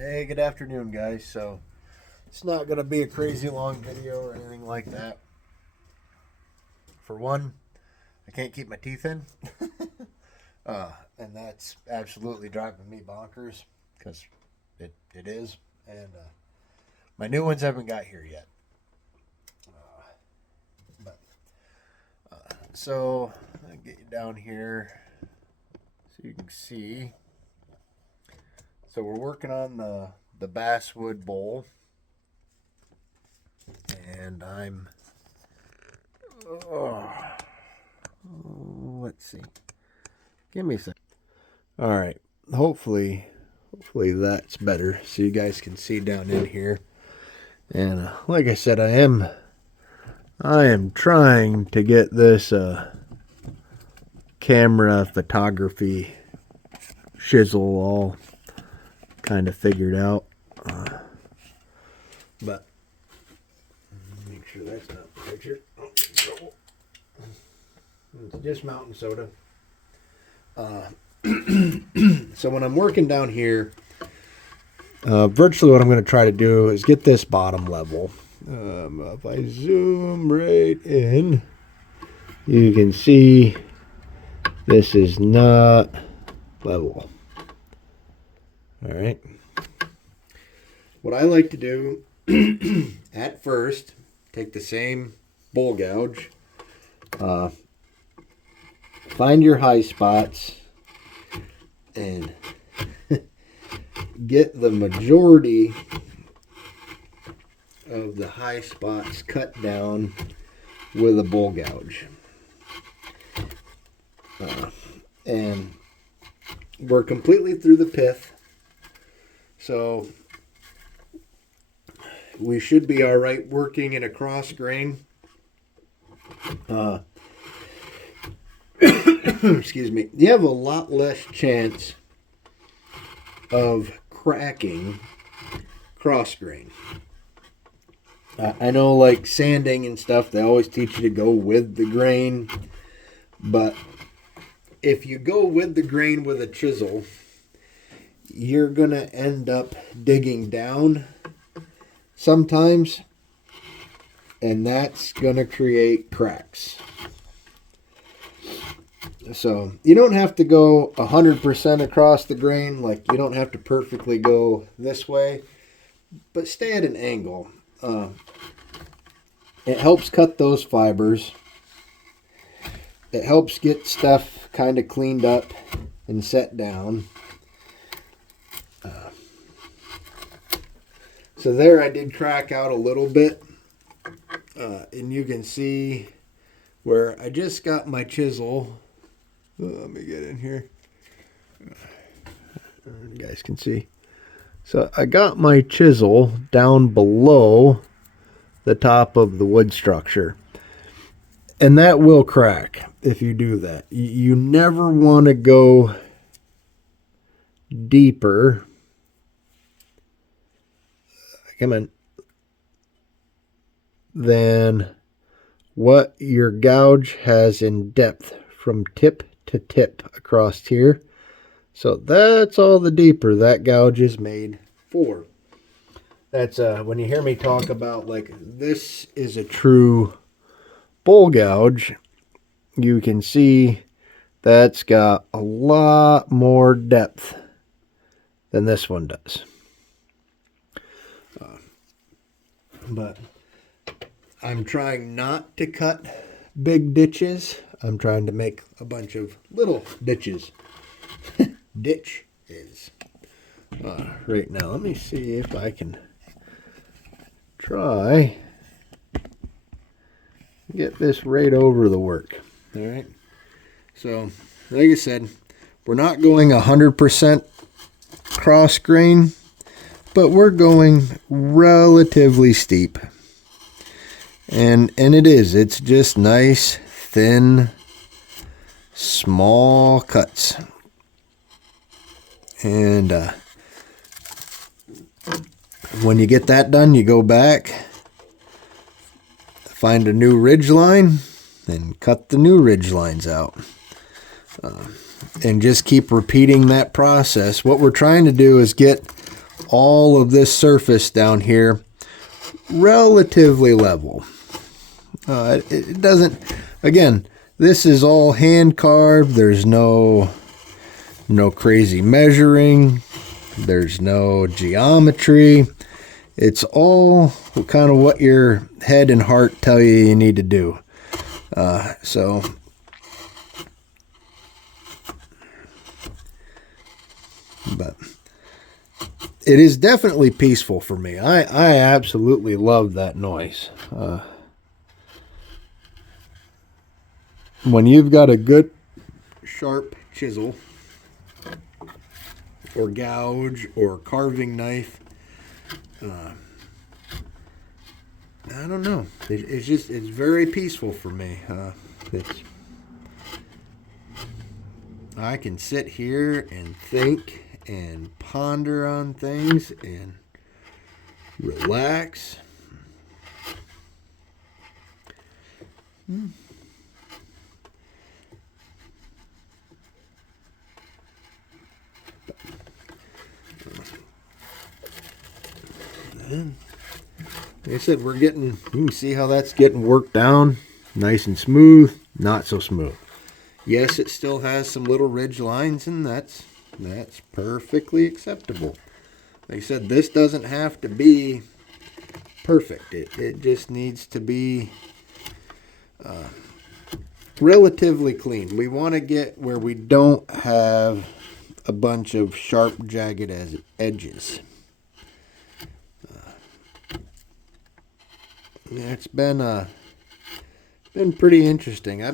Hey, good afternoon, guys. So, it's not going to be a crazy long video or anything like that. For one, I can't keep my teeth in. And that's absolutely driving me bonkers because it is. And my new ones haven't got here yet. So, I'll get you down here so you can see. So we're working on the basswood bowl, and let's see. Give me a sec. All right. Hopefully that's better, so you guys can see down in here. And like I said, I am trying to get this camera photography shizzle all kind of figured out, but make sure that's not the picture. Oh, it's just mountain soda. So when I'm working down here, virtually what I'm going to try to do is get this bottom level. If I zoom right in, you can see this is not level. All right. What I like to do at first, take the same bowl gouge, find your high spots, and get the majority of the high spots cut down with a bowl gouge. And we're completely through the pith. So we should be all right working in a cross grain. Excuse me. You have a lot less chance of cracking cross grain. I know, like sanding and stuff, they always teach you to go with the grain. But if you go with the grain with a chisel, you're going to end up digging down sometimes, and that's going to create cracks. So you don't have to go 100% across the grain, like you don't have to perfectly go this way, but stay at an angle. It helps cut those fibers. It helps get stuff kind of cleaned up and set down. So there I did crack out a little bit. And you can see where I just got my chisel. Let me get in here. You guys can see. So I got my chisel down below the top of the wood structure. And that will crack if you do that. You never want to go deeper. Come on. Than what your gouge has in depth from tip to tip across here. So that's all the deeper that gouge is made for. That's when you hear me talk about like this is a true bowl gouge, you can see that's got a lot more depth than this one does. But I'm trying not to cut big ditches. I'm trying to make a bunch of little ditches. Ditch is. Right now, let me see if I can try get this right over the work. All right. So, like I said, we're not going 100% cross grain, but we're going relatively steep. And it's just nice, thin, small cuts. And when you get that done, you go back, find a new ridge line, and cut the new ridge lines out. And just keep repeating that process. What we're trying to do is get all of this surface down here relatively level. It doesn't, again, this is all hand carved. There's no crazy measuring. There's no geometry. It's all kind of what your head and heart tell you need to do. So but it is definitely peaceful for me. I absolutely love that noise. When you've got a good sharp chisel or gouge or carving knife, I don't know. It's very peaceful for me. I can sit here and think and ponder on things and relax. Like I said, you can see how that's getting worked down. Nice and smooth, not so smooth. Yes, it still has some little ridge lines, and that's perfectly acceptable. Like I said, this doesn't have to be perfect. It just needs to be relatively clean. We want to get where we don't have a bunch of sharp, jagged edges. Yeah, it's been pretty interesting. I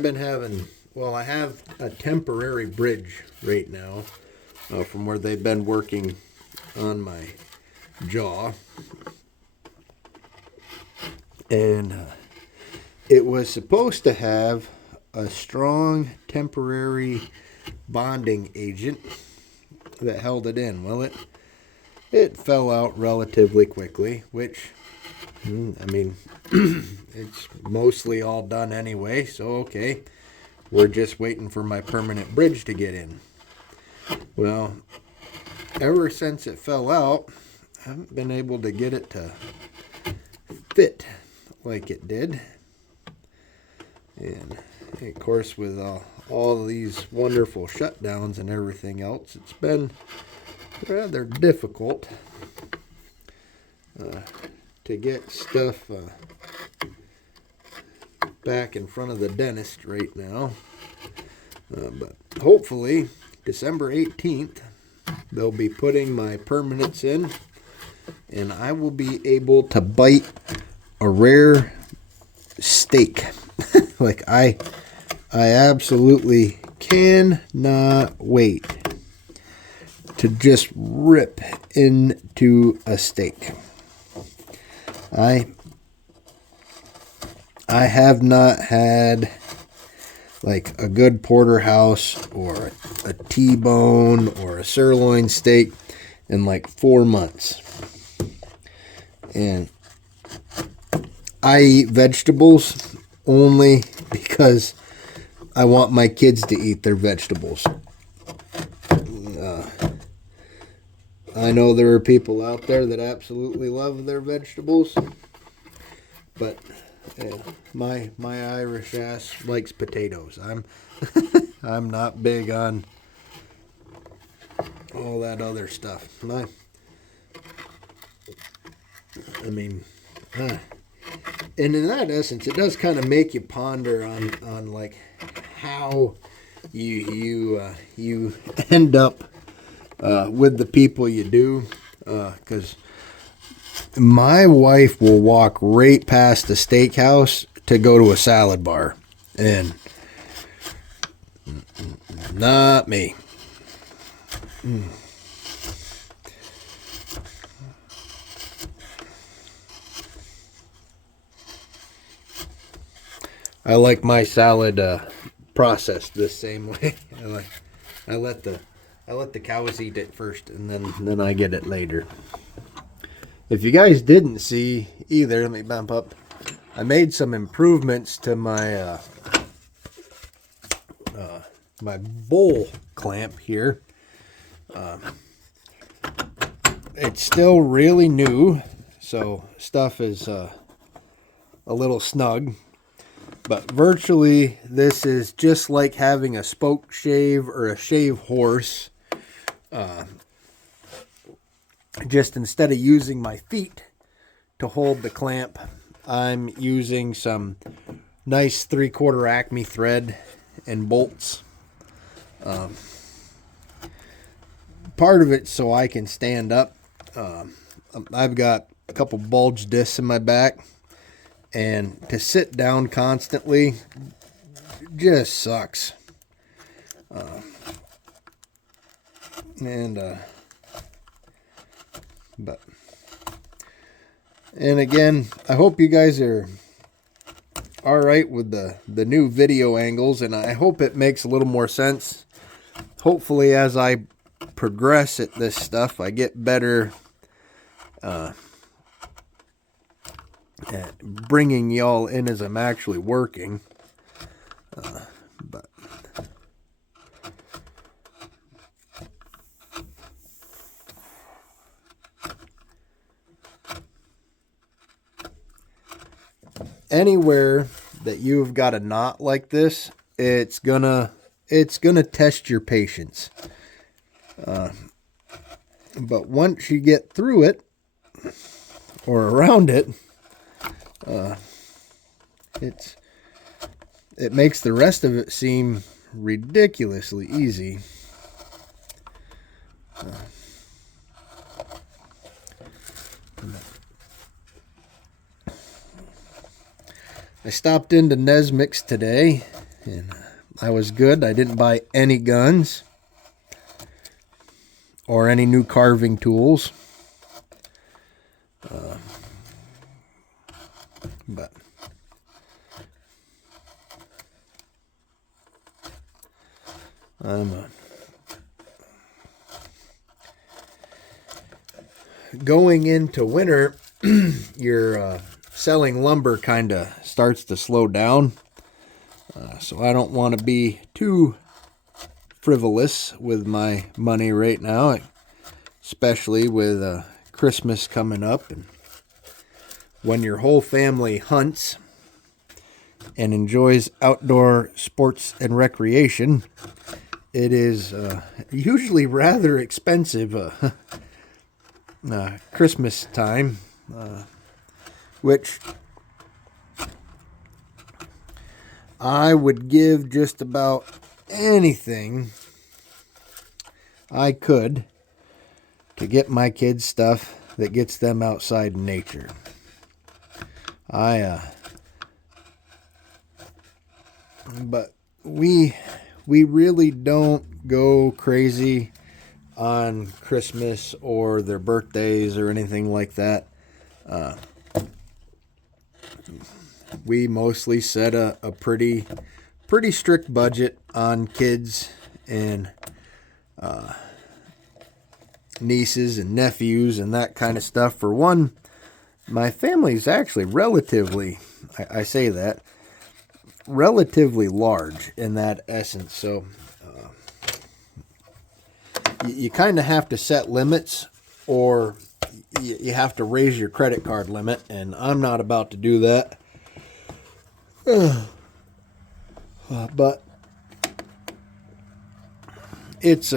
have a temporary bridge right now from where they've been working on my jaw. And it was supposed to have a strong temporary bonding agent that held it in. Well, it fell out relatively quickly, which, I mean, it's mostly all done anyway, so okay. We're just waiting for my permanent bridge to get in. Well, ever since it fell out, I haven't been able to get it to fit like it did. And of course, with all these wonderful shutdowns and everything else, it's been rather difficult to get stuff back in front of the dentist right now. But hopefully, December 18th, they'll be putting my permanents in, and I will be able to bite a rare steak. Like, I absolutely cannot wait to just rip into a steak. I have not had like a good porterhouse or a T-bone or a sirloin steak in like 4 months. And I eat vegetables only because I want my kids to eat their vegetables. I know there are people out there that absolutely love their vegetables, but my Irish ass likes potatoes. I'm not big on all that other stuff. And in that essence, it does kind of make you ponder on like how you end up with the people you do, because my wife will walk right past the steakhouse to go to a salad bar, and not me. I like my salad processed the same way. I let the cows eat it first, and then I get it later. If you guys didn't see either, let me bump up. I made some improvements to my my bowl clamp here. it's still really new, so stuff is a little snug. But virtually, this is just like having a spoke shave or a shave horse. Just instead of using my feet to hold the clamp, I'm using some nice 3/4 Acme thread and bolts. Part of it so I can stand up. I've got a couple bulge discs in my back, and to sit down constantly just sucks. And again, I hope you guys are all right with the new video angles, and I hope it makes a little more sense. Hopefully, as I progress at this stuff, I get better at bringing y'all in as I'm actually working. But anywhere that you've got a knot like this, it's gonna test your patience. But once you get through it or around it, it makes the rest of it seem ridiculously easy. I stopped into Nesmic's today, and I was good. I didn't buy any guns or any new carving tools. But I'm going into winter. Your selling lumber kind of starts to slow down, so I don't want to be too frivolous with my money right now, especially with Christmas coming up, and when your whole family hunts and enjoys outdoor sports and recreation, it is usually rather expensive Christmas time, which I would give just about anything I could to get my kids stuff that gets them outside in nature. But we really don't go crazy on Christmas or their birthdays or anything like that. We mostly set a pretty strict budget on kids and nieces and nephews and that kind of stuff. For one, my family's actually relatively, I say that, relatively large in that essence. So you kind of have to set limits, or you have to raise your credit card limit, and I'm not about to do that. But it's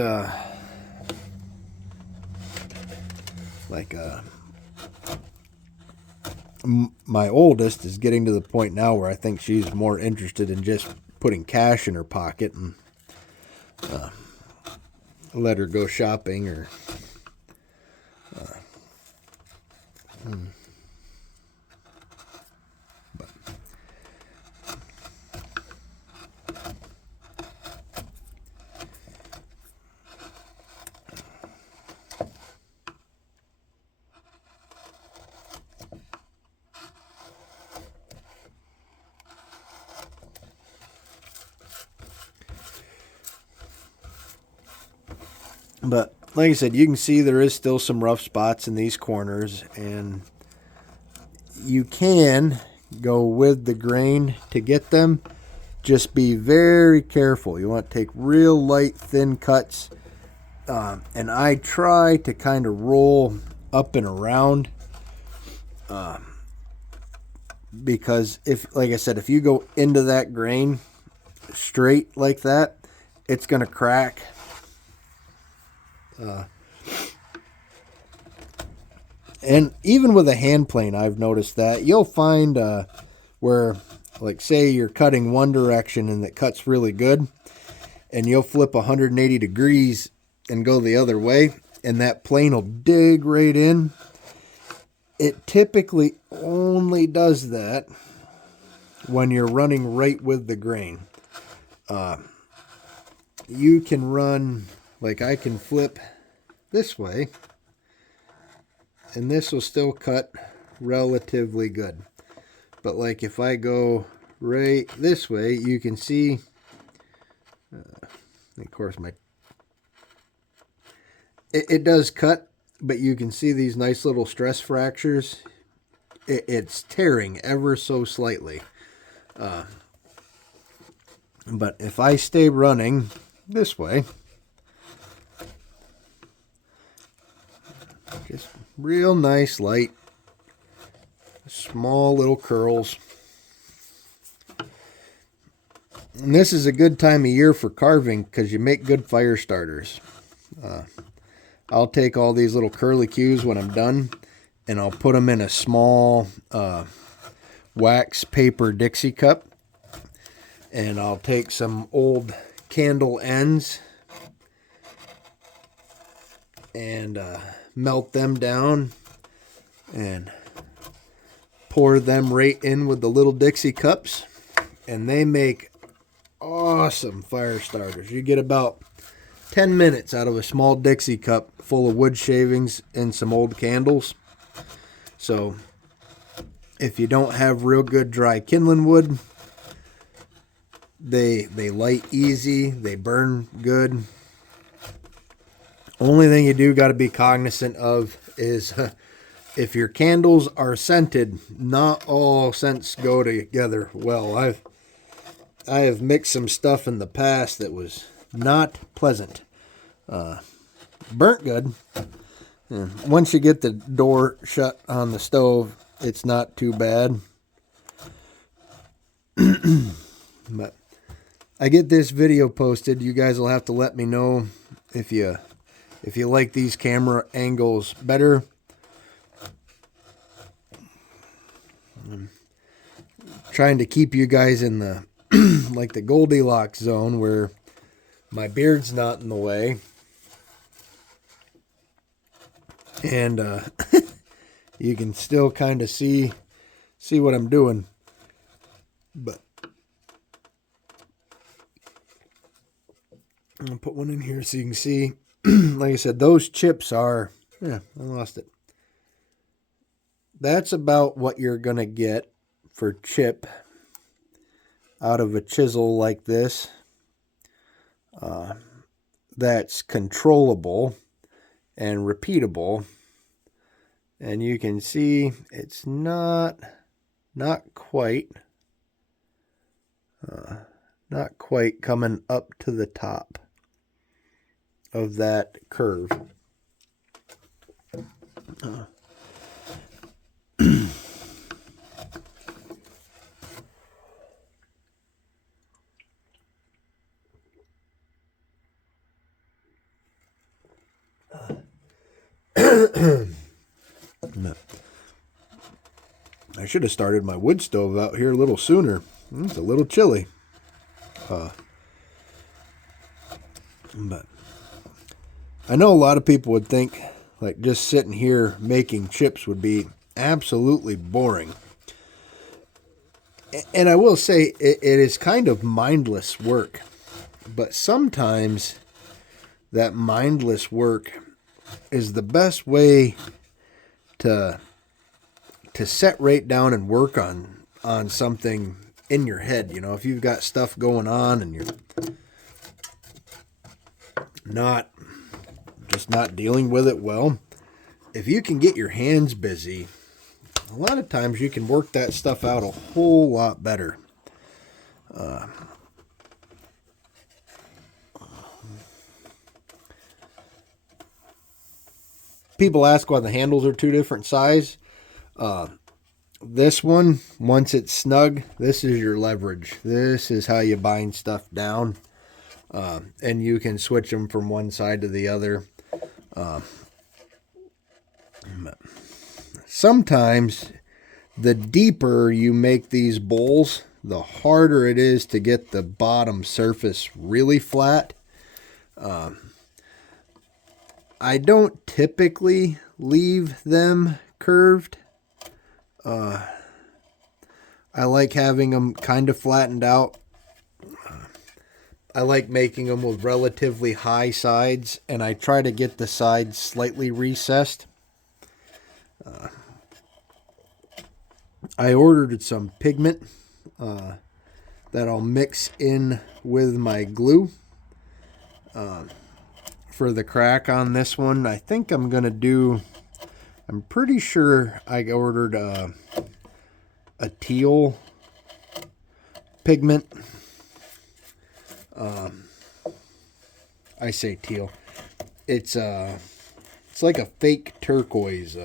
my oldest is getting to the point now where I think she's more interested in just putting cash in her pocket and let her go shopping or But like I said, you can see there is still some rough spots in these corners, and you can go with the grain to get them. Just be very careful. You want to take real light, thin cuts And I try to kind of roll up and around, because if, like I said, if you go into that grain straight like that, it's going to crack. And even with a hand plane, I've noticed that you'll find where, like, say you're cutting one direction and it cuts really good, and you'll flip 180 degrees and go the other way, and that plane will dig right in. It typically only does that when you're running right with the grain. You can run, like I can flip this way, and this will still cut relatively good. But like if I go right this way, you can see, of course, it does cut, but you can see these nice little stress fractures. It's tearing ever so slightly. But if I stay running this way, just real nice, light, small little curls. And this is a good time of year for carving because you make good fire starters. I'll take all these little curlicues when I'm done, and I'll put them in a small wax paper Dixie cup. And I'll take some old candle ends and melt them down and pour them right in with the little Dixie cups. And they make awesome fire starters. You get about 10 minutes out of a small Dixie cup full of wood shavings and some old candles. So if you don't have real good dry kindling wood, they light easy, they burn good. Only thing you do got to be cognizant of is if your candles are scented, not all scents go together well. I have mixed some stuff in the past that was not pleasant. Burnt good. And once you get the door shut on the stove, it's not too bad. But I get this video posted. You guys will have to let me know if you like these camera angles better. I'm trying to keep you guys in the like the Goldilocks zone where my beard's not in the way. And you can still kind of see what I'm doing. But I'll put one in here so you can see. Like I said, those chips are, I lost it. That's about what you're going to get for chip out of a chisel like this. That's controllable and repeatable. And you can see it's not quite coming up to the top of that curve. I should have started my wood stove out here a little sooner. It's a little chilly. But I know a lot of people would think like just sitting here making chips would be absolutely boring. And I will say it is kind of mindless work. But sometimes that mindless work is the best way to set right down and work on something in your head. You know, if you've got stuff going on and you're not dealing with it well, if you can get your hands busy, a lot of times you can work that stuff out a whole lot better. people ask why the handles are two different size. This one, once it's snug, this is your leverage. This is how you bind stuff down. And you can switch them from one side to the other. Sometimes the deeper you make these bowls, the harder it is to get the bottom surface really flat. I don't typically leave them curved. I like having them kind of flattened out. I like making them with relatively high sides, and I try to get the sides slightly recessed. I ordered some pigment that I'll mix in with my glue for the crack on this one. I think I'm going to do, I'm pretty sure I ordered a teal pigment. I say teal. It's like a fake turquoise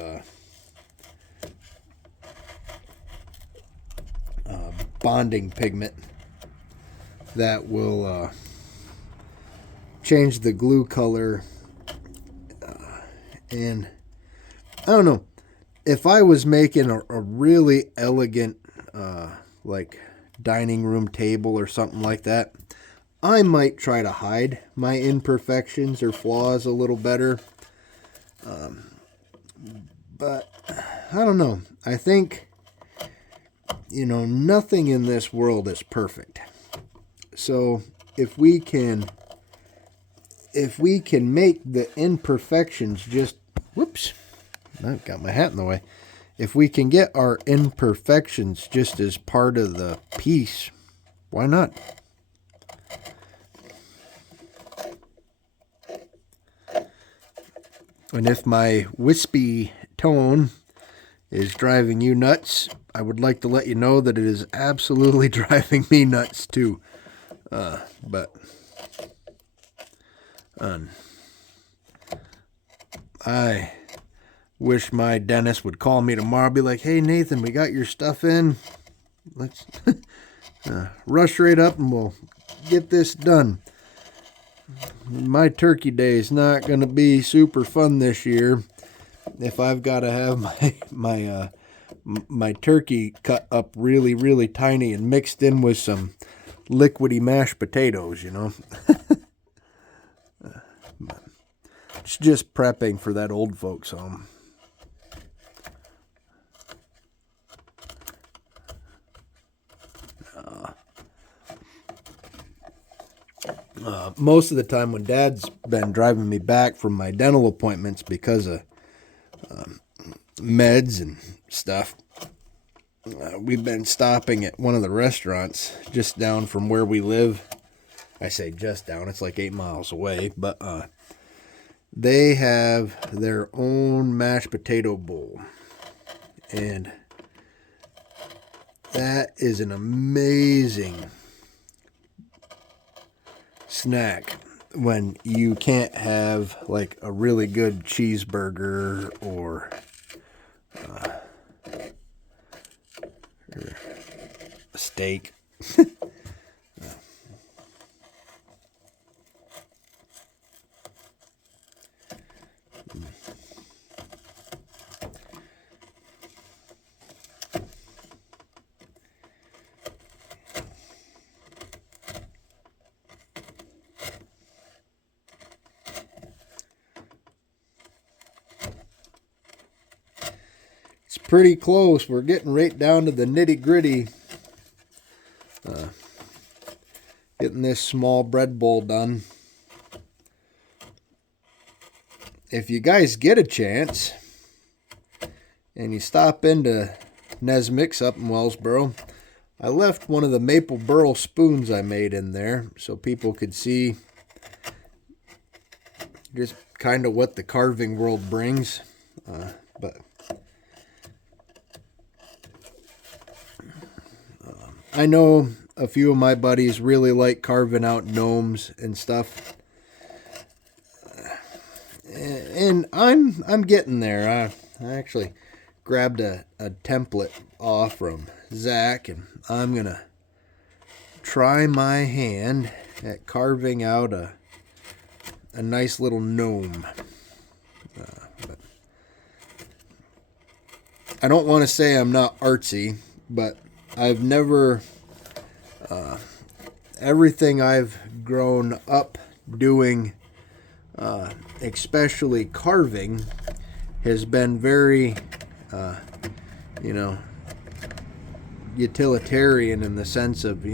bonding pigment that will change the glue color. And I don't know, if I was making a really elegant like dining room table or something like that, I might try to hide my imperfections or flaws a little better. But I don't know. I think, you know, nothing in this world is perfect. So if we can make the imperfections just, whoops, I've got my hat in the way. If we can get our imperfections just as part of the piece, why not? And if my wispy tone is driving you nuts, I would like to let you know that it is absolutely driving me nuts too. I wish my dentist would call me tomorrow and be like, hey Nathan, we got your stuff in. Let's rush right up and we'll get this done. My turkey day is not going to be super fun this year if I've got to have my turkey cut up really, really tiny and mixed in with some liquidy mashed potatoes, you know. It's just prepping for that old folks home. Most of the time when Dad's been driving me back from my dental appointments because of meds and stuff, we've been stopping at one of the restaurants just down from where we live. I say just down, it's like 8 miles away, but they have their own mashed potato bowl. And that is an amazing snack when you can't have like a really good cheeseburger or a steak. It's pretty close. We're getting right down to the nitty-gritty. Getting this small bread bowl done. If you guys get a chance and you stop into Nesmic's up in Wellsboro, I left one of the maple burl spoons I made in there so people could see just kind of what the carving world brings. But I know a few of my buddies really like carving out gnomes and stuff. And I'm getting there. I actually grabbed a template off from Zach, and I'm gonna try my hand at carving out a nice little gnome. But I don't want to say I'm not artsy, but I've never, everything I've grown up doing, especially carving, has been very, utilitarian in the sense of,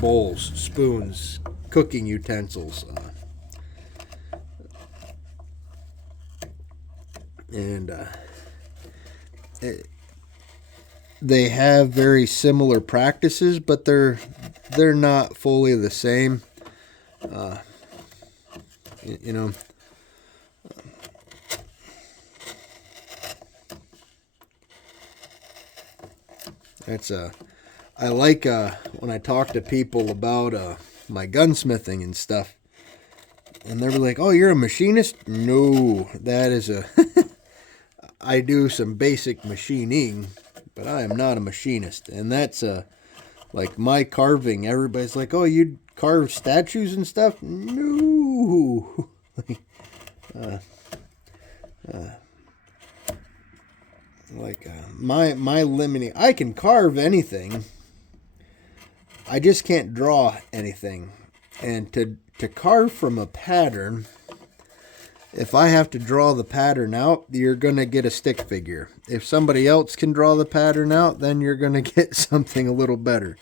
bowls, spoons, cooking utensils. They have very similar practices, but they're not fully the same. You know, that's I like when I talk to people about my gunsmithing and stuff, and they're like, "Oh, you're a machinist?" No, that is a I do some basic machining, but I am not a machinist. And that's like my carving. Everybody's like, "Oh, you carve statues and stuff?" No. My limiting, I can carve anything. I just can't draw anything. And to carve from a pattern, if I have to draw the pattern out, you're going to get a stick figure. If somebody else can draw the pattern out, then you're going to get something a little better.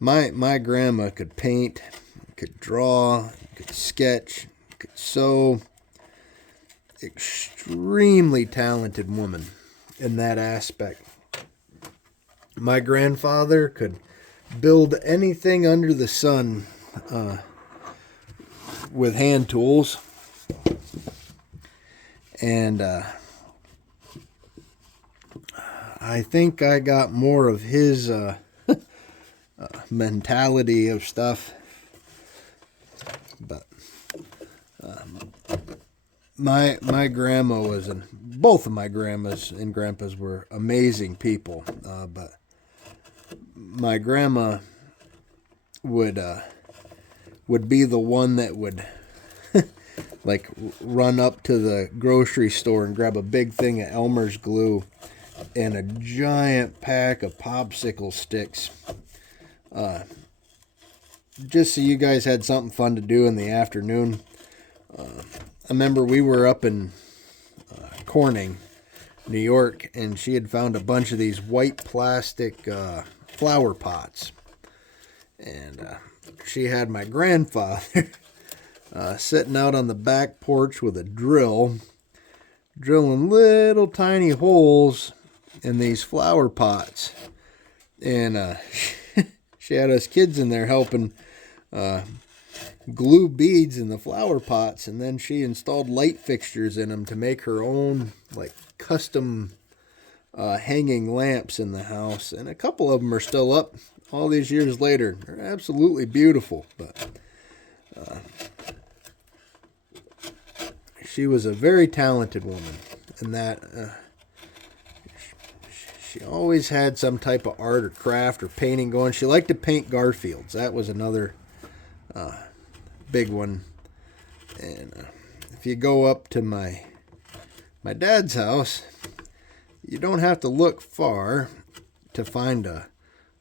My grandma could paint, could draw, could sketch, could sew. Extremely talented woman in that aspect. My grandfather could build anything under the sun with hand tools. And I think I got more of his mentality of stuff. But my grandma was, and both of my grandmas and grandpas were amazing people. But my grandma would be the one that would like run up to the grocery store and grab a big thing of Elmer's glue and a giant pack of popsicle sticks. Just so you guys had something fun to do in the afternoon. I remember we were up in Corning, New York, and she had found a bunch of these white plastic flower pots. And she had my grandfather sitting out on the back porch with a drill, drilling little tiny holes in these flower pots. And she had us kids in there helping glue beads in the flower pots, and then she installed light fixtures in them to make her own like custom hanging lamps in the house. And a couple of them are still up all these years later. They're absolutely beautiful. But she was a very talented woman, and that she always had some type of art or craft or painting going. She liked to paint Garfields. That was another big one. And if you go up to my dad's house, you don't have to look far to find a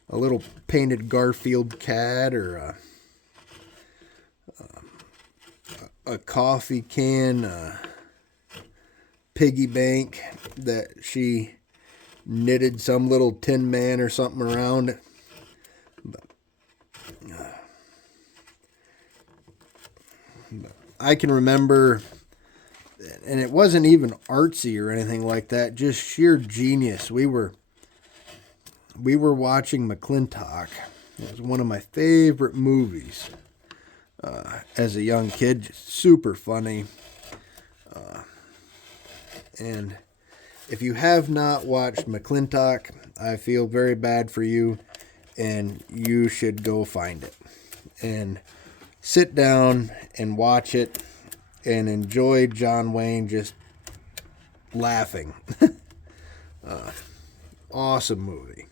little painted Garfield cat or a coffee can, piggy bank that she knitted some little tin man or something around. But I can remember, and it wasn't even artsy or anything like that, just sheer genius. We were watching McClintock. It was one of my favorite movies as a young kid. Just super funny. And if you have not watched McClintock, I feel very bad for you, and you should go find it. And sit down and watch it and enjoy John Wayne just laughing. Awesome movie.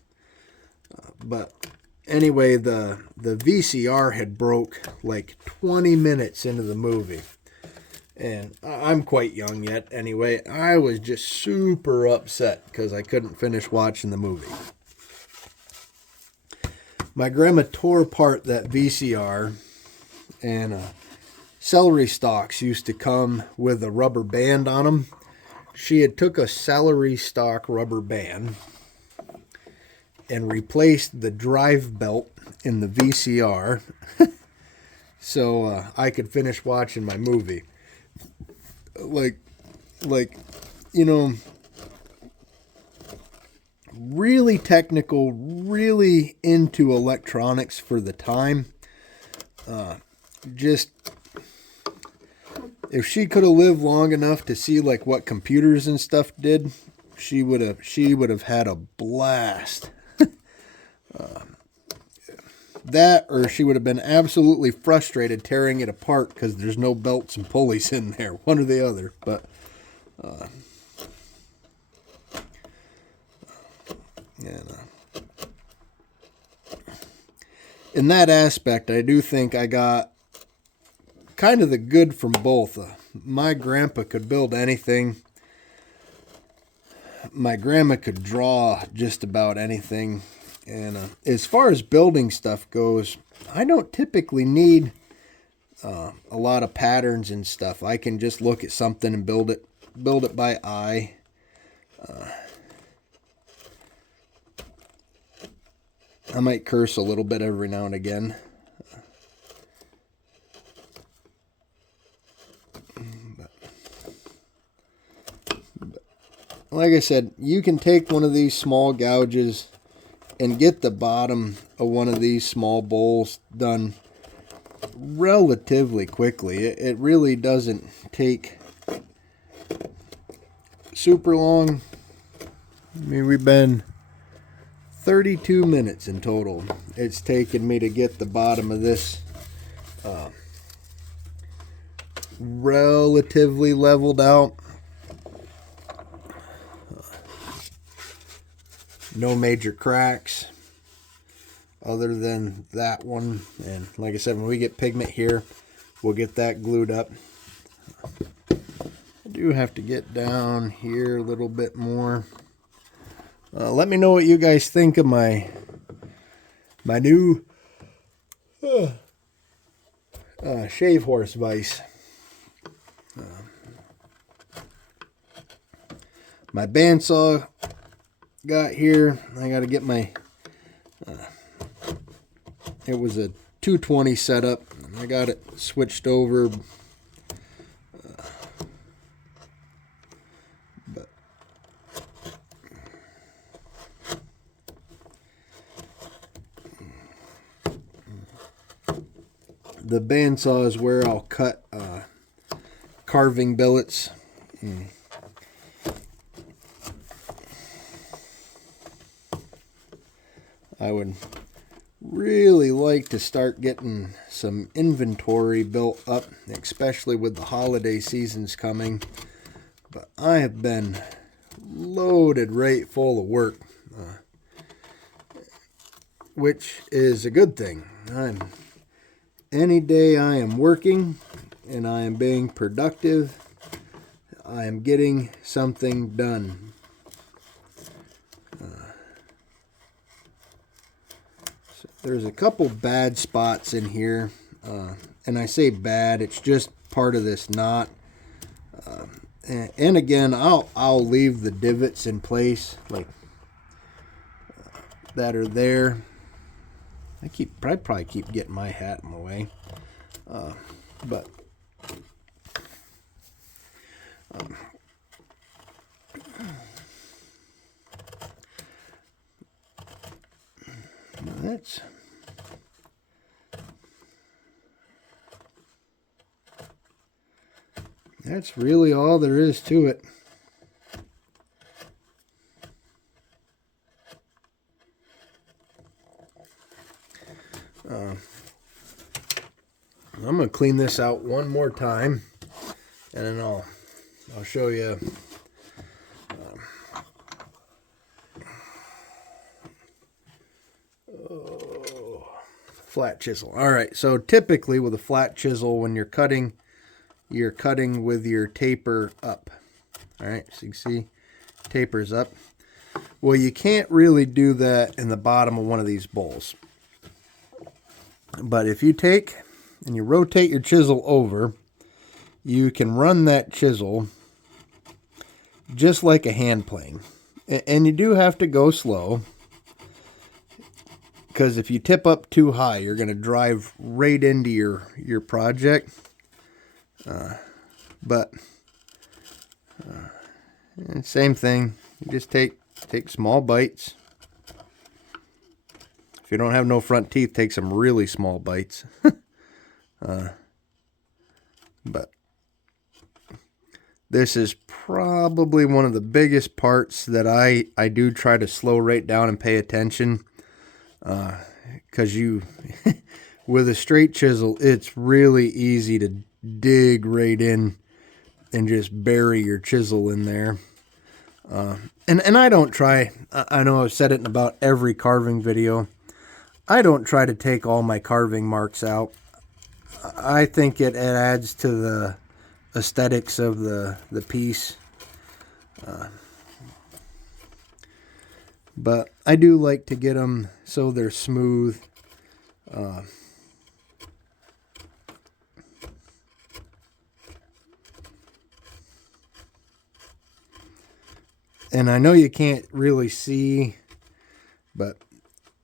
But anyway, the VCR had broke like 20 minutes into the movie. And I'm quite young yet. Anyway, I was just super upset because I couldn't finish watching the movie. My grandma tore apart that VCR, and celery stalks used to come with a rubber band on them. She had took a celery stalk rubber band and replaced the drive belt in the VCR so I could finish watching my movie. Like, you know, really technical, really into electronics for the time. Just, if she could have lived long enough to see like what computers and stuff did, she would have had a blast. That, or she would have been absolutely frustrated tearing it apart because there's no belts and pulleys in there, one or the other. But in that aspect, I do think I got kind of the good from both. My grandpa could build anything. My grandma could draw just about anything. And as far as building stuff goes, I don't typically need a lot of patterns and stuff. I can just look at something and build it by eye. I might curse a little bit every now and again. But like I said, you can take one of these small gouges and get the bottom of one of these small bowls done relatively quickly. It really doesn't take super long. I mean, we've been 32 minutes in total. It's taken me to get the bottom of this relatively leveled out. No major cracks other than that one. And like I said, when we get pigment here, we'll get that glued up. I do have to get down here a little bit more. Let me know what you guys think of my new shave horse vise. My bandsaw got here. I got to get my it was a 220 setup. I got it switched over, but the bandsaw is where I'll cut carving billets. I would really like to start getting some inventory built up, especially with the holiday seasons coming. But I have been loaded right full of work, which is a good thing. Any day I am working and I am being productive, I am getting something done. There's a couple bad spots in here, and I say bad, it's just part of this knot. And again, I'll leave the divots in place like that are there. I probably keep getting my hat in my way, but that's really all there is to it. I'm going to clean this out one more time, and then I'll show you. Flat chisel. All right, so typically with a flat chisel, when you're cutting with your taper up. All right, so you can see tapers up. Well, you can't really do that in the bottom of one of these bowls. But if you take and you rotate your chisel over, you can run that chisel just like a hand plane. And you do have to go slow, because if you tip up too high, you're going to drive right into your project. But same thing. You just take small bites. If you don't have no front teeth, take some really small bites. But this is probably one of the biggest parts that I do try to slow right down and pay attention. Because with a straight chisel, it's really easy to dig right in and just bury your chisel in there. And I don't try, I know I've said it in about every carving video, I don't try to take all my carving marks out. I think it adds to the aesthetics of the piece. But I do like to get them so they're smooth. And I know you can't really see, but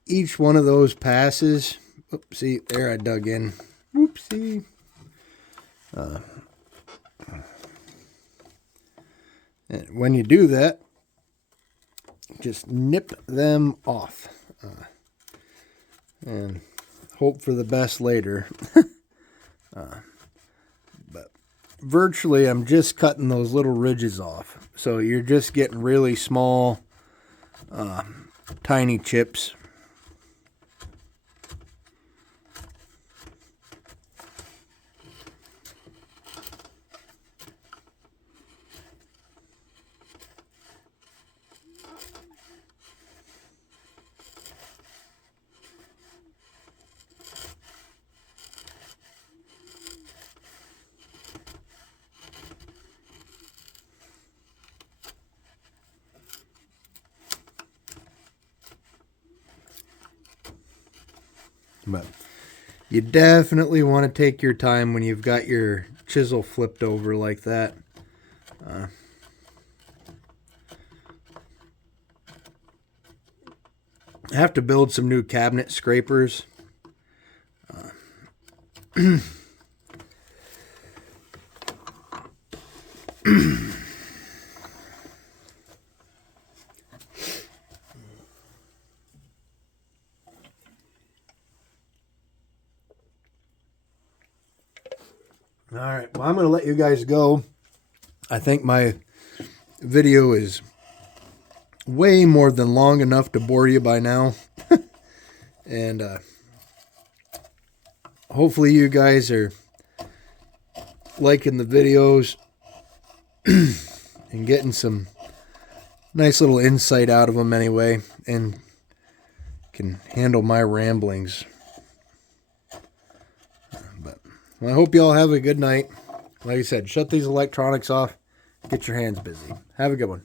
each one of those passes, oopsie, there I dug in. Whoopsie. And when you do that, just nip them off. And hope for the best later. But virtually, I'm just cutting those little ridges off. So you're just getting really small, tiny chips. But you definitely want to take your time when you've got your chisel flipped over like that. I have to build some new cabinet scrapers. All right, well, I'm going to let you guys go. I think my video is way more than long enough to bore you by now. And hopefully you guys are liking the videos and getting some nice little insight out of them anyway, and can handle my ramblings. Well, I hope you all have a good night. Like I said, shut these electronics off. Get your hands busy. Have a good one.